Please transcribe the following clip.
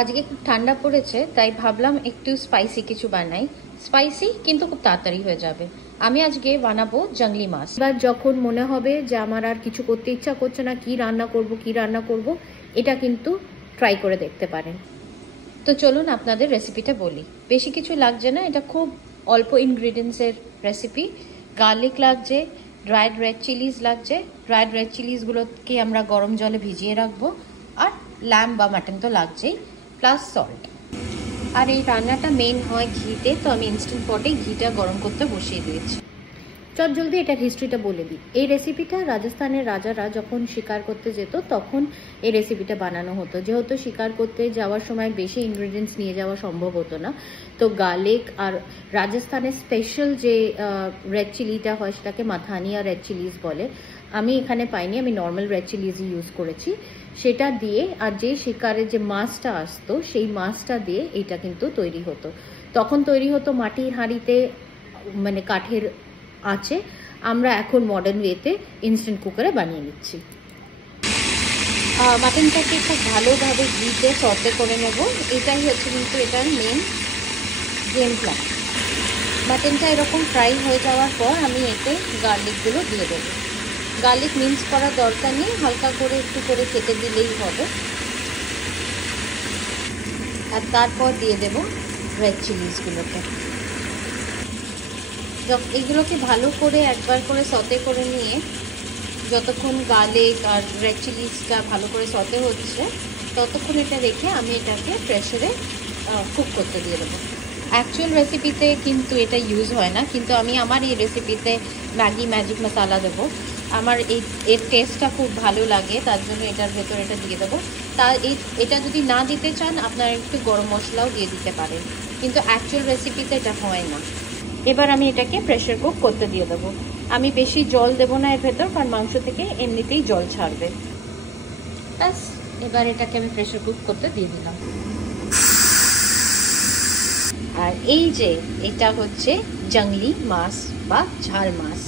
আজকে খুব ঠান্ডা পড়েছে, তাই ভাবলাম একটু স্পাইসি কিছু বানাই। স্পাইসি কিন্তু খুব তাড়াতাড়ি হয়ে যাবে। আমি আজকে বানাবো জংলি মাছ। এবার যখন মনে হবে যে আমার আর কিছু করতে ইচ্ছা করছে না, কি রান্না করব, এটা কিন্তু ট্রাই করে দেখতে পারেন। তো চলুন আপনাদের রেসিপিটা বলি। বেশি কিছু লাগছে না, এটা খুব অল্প ইনগ্রিডিয়েন্টসের রেসিপি। গার্লিক লাগছে, ড্রাইড রেড চিলিজ লাগছে। ড্রাইড রেড চিলিজগুলোকে আমরা গরম জলে ভিজিয়ে রাখবো। আর ল্যাম্ব বা মাটন তো লাগছেই, প্লাস সল্ট। আর এই রান্নাটা মেন হয় ঘিতে, তো আমি ইনস্ট্যান্ট পটে ঘিটা গরম করতে বসিয়ে দিয়েছি। চট জলদি এটার হিস্ট্রিটা বলে দিই। এই রেসিপিটা রাজস্থানের রাজারা যখন শিকার করতে যেত তখন এই রেসিপিটা বানানো হতো। যেহেতু শিকার করতে যাওয়ার সময় বেশি ইনগ্রিডিয়েন্টস নিয়ে যাওয়া সম্ভব হতো না, তো গার্লিক আর রাজস্থানের স্পেশাল যে রেড চিলিটা হয় সেটাকে মাথানিয়া রেড চিলিজ বলে। আমি এখানে পাইনি, আমি নর্মাল রেড চিলিজই ইউজ করেছি। সেটা দিয়ে আর যে শিকারের যে মাছটা আসতো সেই মাছটা দিয়ে এটা কিন্তু তৈরি হতো। তখন তৈরি হতো মাটির হাঁড়িতে, মানে কাঠের আছে। আমরা এখন মডার্ন ওয়েতে ইনস্ট্যান্ট কুকারে বানিয়ে নিচ্ছি। মাটনটাকে খুব ভালোভাবে ঘিতে সতে করে নেব, এটাই হচ্ছে কিন্তু এটার মেন গেম প্ল্যান। মাটনটা এরকম ফ্রাই হয়ে যাওয়ার পর আমি এতে গার্লিকগুলো দিয়ে দেবো। গার্লিক মিক্স করার দরকার নেই, হালকা করে একটু করে কেটে দিলেই হবে। আর তারপর দিয়ে দেব রেড চিলিজগুলোকে। এইগুলোকে ভালো করে একবার করে সতে করে নিয়ে যতক্ষণ গার্লিক আর রেড চিলিজটা ভালো করে সতে হচ্ছে ততক্ষণ এটা রেখে আমি এটাকে প্রেসারে কুক করতে দিয়ে দেবো। অ্যাকচুয়াল রেসিপিতে কিন্তু এটা ইউজ হয় না, কিন্তু আমি আমার এই রেসিপিতে ম্যাগি ম্যাজিক মশলা দেবো। আমার এর টেস্টটা খুব ভালো লাগে, তার জন্য এটার ভেতর এটা দিয়ে দেবো। এটা যদি না দিতে চান আপনারা একটু গরম মশলাও দিয়ে দিতে পারেন, কিন্তু অ্যাকচুয়াল রেসিপিতে এটা হয় না। এবার আমি এটাকে প্রেসার কুক করতে দিয়ে দেবো। আমি বেশি জল দেবো না এর ভেতর, কারণ মাংস থেকে এমনিতেই জল ছাড়বে। ব্যাস, এবার এটাকে আমি প্রেসার কুক করতে দিয়ে দিলাম। আর এই যে এটা হচ্ছে জংলি মাছ বা ঝাল মাছ।